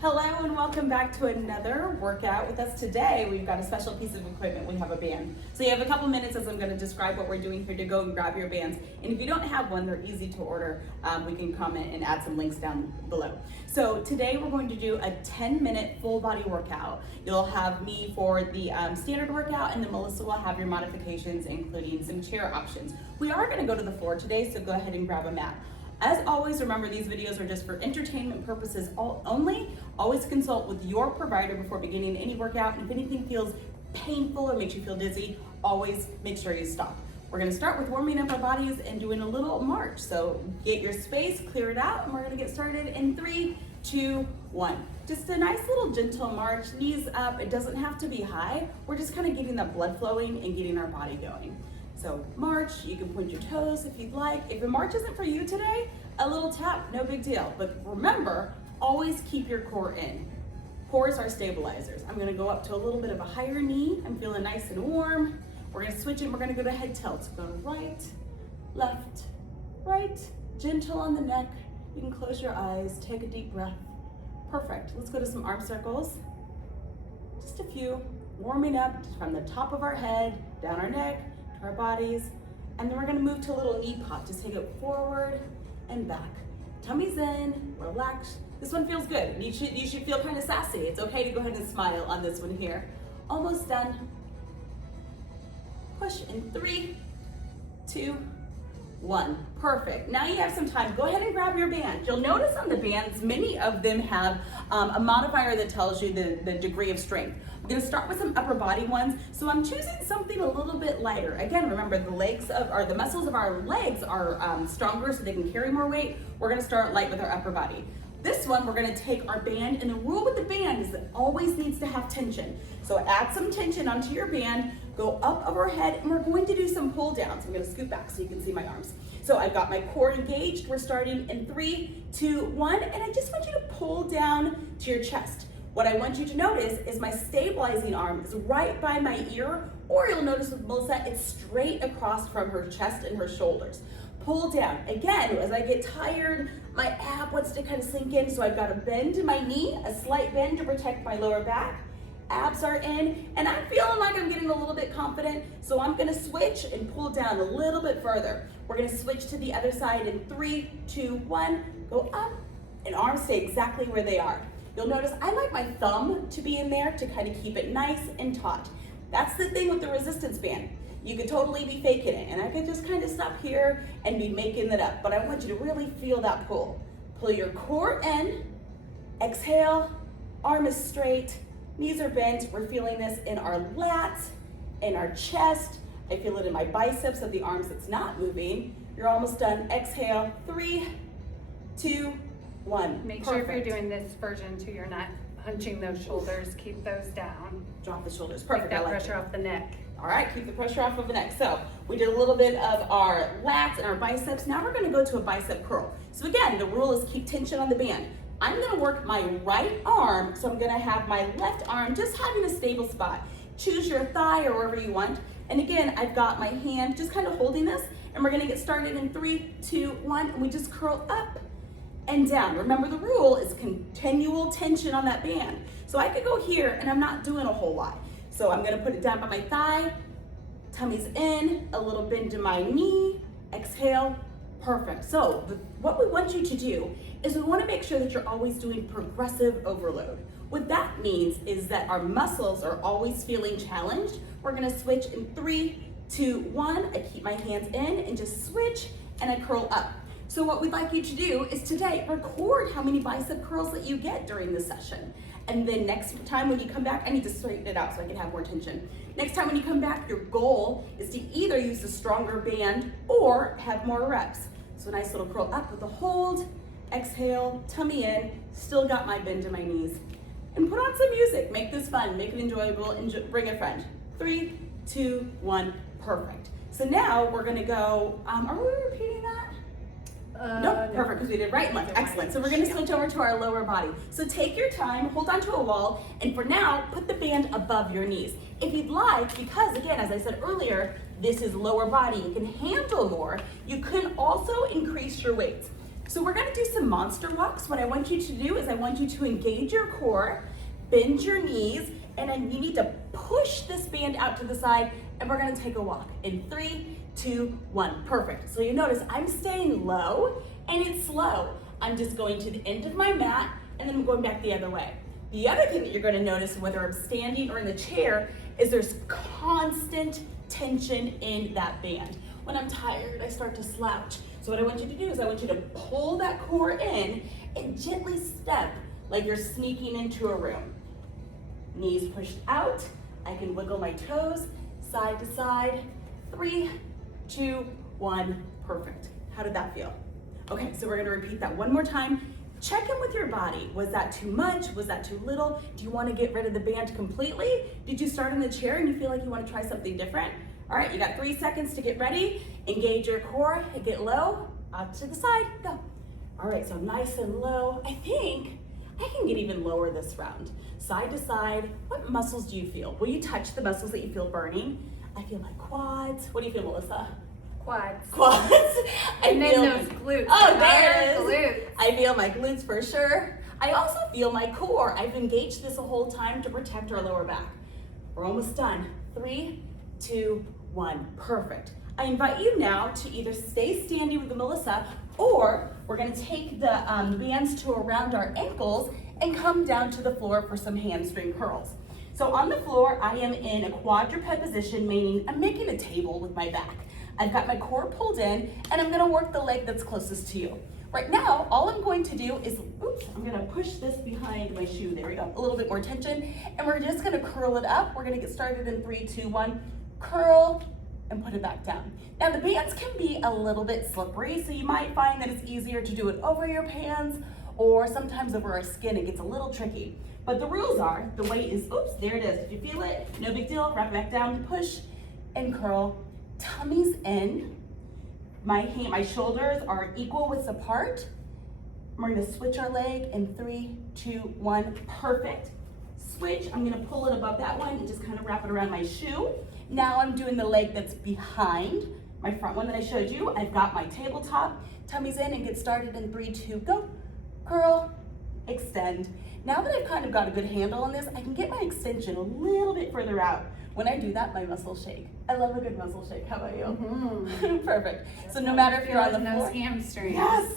Hello and welcome back to another workout with us. Today we've got a special piece of equipment. We have a band. So you have a couple minutes as I'm going to describe what we're doing here to go and grab your bands. And if you don't have one, they're easy to order. We can comment and add some links down below. So today we're going to do a 10-minute full body workout. You'll have me for the standard workout, and then Melissa will have your modifications, including some chair options. We are going to go to the floor today, so go ahead and grab a mat. As always, remember these videos are just for entertainment purposes only. Always consult with your provider before beginning any workout. And if anything feels painful or makes you feel dizzy, always make sure you stop. We're gonna start with warming up our bodies and doing a little march. So get your space, clear it out, and we're gonna get started in 3, 2, 1. Just a nice little gentle march, knees up. It doesn't have to be high. We're just kind of getting the blood flowing and getting our body going. So march, you can point your toes if you'd like. If the march isn't for you today, a little tap, no big deal. But remember, always keep your core in. Cores are stabilizers. I'm gonna go up to a little bit of a higher knee. I'm feeling nice and warm. We're gonna switch it, we're gonna go to head tilt. Go right, left, right, gentle on the neck. You can close your eyes, take a deep breath. Perfect, let's go to some arm circles. Just a few, warming up from the top of our head, down our neck, our bodies, and then we're gonna move to a little knee pop. Just take it forward and back. Tummy's in, relax. This one feels good. You should feel kind of sassy. It's okay to go ahead and smile on this one here. Almost done. Push in 3, 2, 1. Perfect. Now you have some time. Go ahead and grab your band. You'll notice on the bands, many of them have a modifier that tells you the degree of strength. I'm going to start with some upper body ones. So I'm choosing something a little bit lighter. Again, remember the muscles of our legs are stronger so they can carry more weight. We're going to start light with our upper body. This one, we're going to take our band, and the rule with the band is that it always needs to have tension. So add some tension onto your band, go up overhead, and we're going to do some pull downs. I'm going to scoot back so you can see my arms. So I've got my core engaged. We're starting in 3, 2, 1, and I just want you to pull down to your chest. What I want you to notice is my stabilizing arm is right by my ear, or you'll notice with Melissa, it's straight across from her chest and her shoulders. Pull down. Again, as I get tired, my ab wants to kind of sink in, so I've got a bend in my knee, a slight bend to protect my lower back. Abs are in, and I'm feeling like I'm getting a little bit confident, so I'm gonna switch and pull down a little bit further. We're gonna switch to the other side in 3, 2, 1, go up, and arms stay exactly where they are. You'll notice I like my thumb to be in there to kind of keep it nice and taut. That's the thing with the resistance band. You could totally be faking it, and I could just kind of stop here and be making it up, but I want you to really feel that pull. Pull your core in, exhale, arm is straight, knees are bent. We're feeling this in our lats, in our chest. I feel it in my biceps of the arms that's not moving. You're almost done. Exhale, 3, 2, 1. Make sure if you're doing this version too, you're not hunching those shoulders. Keep those down. Drop the shoulders. Perfect. Take that pressure off the neck. All right, keep the pressure off of the neck. So we did a little bit of our lats and our biceps. Now we're gonna go to a bicep curl. So again, the rule is keep tension on the band. I'm gonna work my right arm, so I'm gonna have my left arm just having a stable spot. Choose your thigh or wherever you want. And again, I've got my hand just kind of holding this, and we're gonna get started in 3, 2, 1, and we just curl up and down. Remember, the rule is continual tension on that band. So I could go here and I'm not doing a whole lot. So I'm gonna put it down by my thigh, tummy's in, a little bend in my knee, exhale, perfect. So what we want you to do is we wanna make sure that you're always doing progressive overload. What that means is that our muscles are always feeling challenged. We're gonna switch in 3, 2, 1. I keep my hands in and just switch, and I curl up. So what we'd like you to do is today record how many bicep curls that you get during the session. And then next time when you come back, I need to straighten it out so I can have more tension. Next time when you come back, your goal is to either use a stronger band or have more reps. So a nice little curl up with a hold, exhale, tummy in, still got my bend in my knees. And put on some music, make this fun, make it enjoyable, bring a friend. 3, 2, 1, perfect. So now we're gonna go, are we repeating that? Nope, perfect, because we did right and left. Excellent. So we're going to switch over to our lower body. So take your time, hold onto a wall, and for now, put the band above your knees. If you'd like, because again, as I said earlier, this is lower body, you can handle more, you can also increase your weights. So we're gonna do some monster walks. What I want you to do is I want you to engage your core, bend your knees, and then you need to push this band out to the side, and we're gonna take a walk in 3, 2, 1. Perfect. So you notice I'm staying low and it's slow. I'm just going to the end of my mat and then I'm going back the other way. The other thing that you're gonna notice, whether I'm standing or in the chair, is there's constant tension in that band. When I'm tired, I start to slouch. So what I want you to do is I want you to pull that core in and gently step like you're sneaking into a room. Knees pushed out. I can wiggle my toes side to side. 3, 2, 1. Perfect. How did that feel? Okay, so we're gonna repeat that one more time. Check in with your body. Was that too much? Was that too little? Do you want to get rid of the band completely? Did you start in the chair and you feel like you want to try something different? All right, you got 3 seconds to get ready. Engage your core, get low, out to the side, go. All right, so nice and low. I think I can get even lower this round. Side to side, what muscles do you feel? Will you touch the muscles that you feel burning? I feel my quads. What do you feel, Melissa? Quads. Quads. And then those glutes. Oh, there it is. Glutes. I feel my glutes for sure. I also feel my core. I've engaged this the whole time to protect our lower back. We're almost done. 3, 2, 1. Perfect. I invite you now to either stay standing with Melissa, or we're going to take the bands to around our ankles and come down to the floor for some hamstring curls. So on the floor, I am in a quadruped position, meaning I'm making a table with my back. I've got my core pulled in, and I'm gonna work the leg that's closest to you. Right now, all I'm going to do is, I'm gonna push this behind my shoe. There we go, a little bit more tension. And we're just gonna curl it up. We're gonna get started in 3, 2, 1. Curl and put it back down. Now the bands can be a little bit slippery, so you might find that it's easier to do it over your pants, or sometimes over our skin. It gets a little tricky. But the rules are, the weight is, there it is. Did you feel it? No big deal, wrap it back down, push and curl. Tummy's in. My shoulders are equal widths apart. We're gonna switch our leg in 3, 2, 1, perfect. Switch, I'm gonna pull it above that one and just kind of wrap it around my shoe. Now I'm doing the leg that's behind my front one that I showed you. I've got my tabletop, tummy's in, and get started in 3, 2, go. Curl, extend. Now that I've kind of got a good handle on this, I can get my extension a little bit further out. When I do that, my muscles shake. I love a good muscle shake. How about you? Mm-hmm. Perfect. So no matter if you're on the floor, those hamstrings. yes,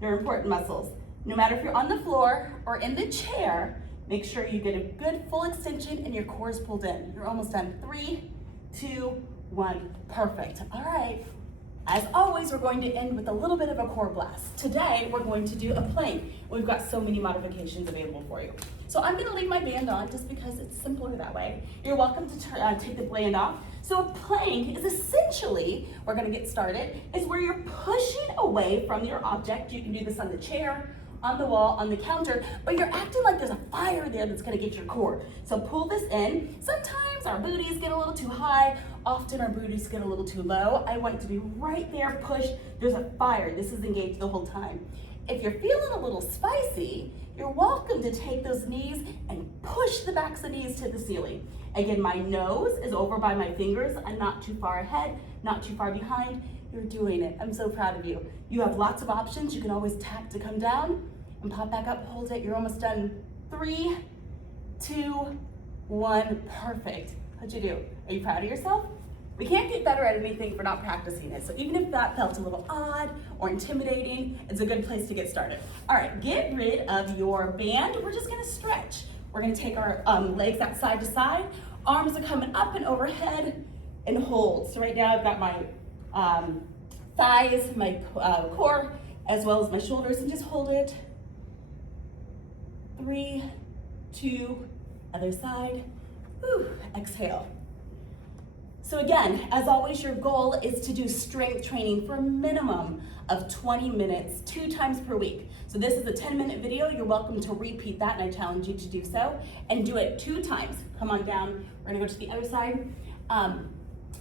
they're important muscles. No matter if you're on the floor or in the chair, make sure you get a good full extension and your core is pulled in. You're almost done. 3, 2, 1. Perfect. All right. As always, we're going to end with a little bit of a core blast. Today, we're going to do a plank. We've got so many modifications available for you. So I'm gonna leave my band on just because it's simpler that way. You're welcome to take the band off. So a plank is essentially, we're gonna get started, is where you're pushing away from your object. You can do this on the chair, on the wall, on the counter, but you're acting like there's a fire there that's gonna get your core. So pull this in. Sometimes our booties get a little too high. Often our booties get a little too low. I want it to be right there, push. There's a fire. This is engaged the whole time. If you're feeling a little spicy, you're welcome to take those knees and push the backs of the knees to the ceiling. Again, my nose is over by my fingers. I'm not too far ahead, not too far behind. You're doing it. I'm so proud of you. You have lots of options. You can always tap to come down and pop back up, hold it. You're almost done. 3, 2, 1, perfect. How'd you do? Are you proud of yourself? We can't get better at anything for not practicing it. So even if that felt a little odd or intimidating, it's a good place to get started. All right, get rid of your band. We're just gonna stretch. We're gonna take our legs out side to side. Arms are coming up and overhead and hold. So right now I've got my thighs, my core, as well as my shoulders, and just hold it. 3, 2, other side. Whew, exhale. So again, as always, your goal is to do strength training for a minimum of 20 minutes, 2 times per week. So this is a 10-minute video. You're welcome to repeat that, and I challenge you to do so. And do it 2 times. Come on down. We're gonna go to the other side.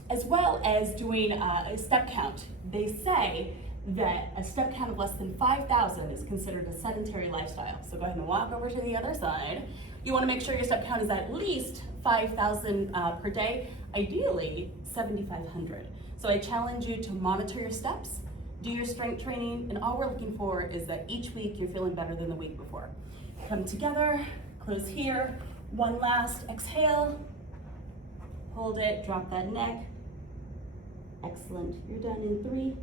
As well as doing a step count. They say that a step count of less than 5,000 is considered a sedentary lifestyle. So go ahead and walk over to the other side. You wanna make sure your step count is at least 5,000 per day, ideally 7,500. So I challenge you to monitor your steps, do your strength training, and all we're looking for is that each week you're feeling better than the week before. Come together, close here. One last exhale. Hold it, drop that neck. Excellent. You're done in 3,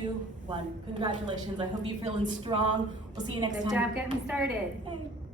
2, 1. Congratulations. I hope you're feeling strong. We'll see you next Good time. job getting started. Bye.